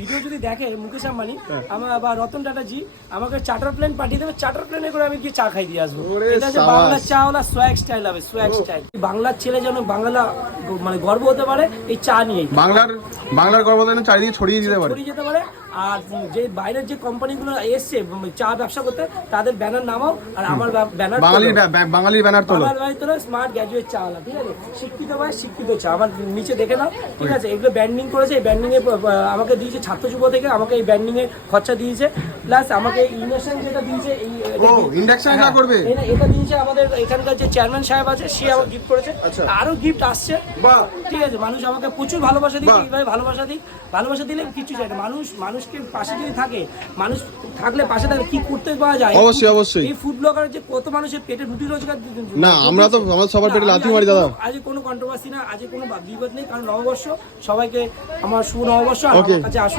Video যদি দেখে মুকেশ আম্বানি আমার বা রতন টাটা জি আমাকে চার্টার প্লেন পাঠিয়ে দেবে, চার্টার প্লেনে করে আমি গিয়ে চা খাই দিয়ে আসবো। এটা হচ্ছে বাংলার চা ওলা সোয়াগ স্টাইল হবে, সোয়াগ স্টাইল। বাংলার ছেলে যেন বাংলা মানে গর্ব হতে পারে এই চা নিয়ে, বাংলার গর্ব যেন চারিদিকে ছড়িয়ে যেতে পারে। আর যে বাইরের যে কোম্পানিগুলো এসছে চা ব্যবসা করতে তাদের ব্যানার নামাও, আর আমার ব্যানার বাঙালির ব্যানার তোলো, স্মার্ট গ্র্যাজুয়েট চা ওলা, ঠিক আছে? শিক্ষিত ভাই শিক্ষিত চা আমার নিচে দেখে নাও, ঠিক আছে? এগুলো ব্র্যান্ডিং করেছে, এই ব্র্যান্ডিং এ আমাকে দিয়েছে ছাত্র যুব থেকে, আমাকে এই ব্র্যান্ডিং এর খরচা দিয়েছে, প্লাস আমাকে ইন্ডাকশন যেটা দিয়েছে ইন্ডাকশন না করবে এটা দিয়েছে আমাদের এখানকার যে চেয়ারম্যান সাহেব আছে, সে আমাকে গিফট করেছে। আরো গিফট আসছে, ঠিক আছে? মানুষ আমাকে প্রচুর ভালোবাসা দিচ্ছে, এইভাবে ভালোবাসা দিলে কিছু চাই না। মানুষকে পাশে যদি থাকে, মানুষ থাকলে পাশে থাকলে কি করতে পারা যায়। অবশ্যই এই ফুড ব্লগার যে কত মানুষের পেটে রুটি রোজগার না, আমরা তো আমার সবার পেটে লাথি মারি দাদা। আজ কোনো কন্ট্রোভার্সি না, আজ কোনো বিবাদ নেই, কারণ নববর্ষ সবাইকে আমার শুভ নববর্ষ। আমার কাছে আসুন,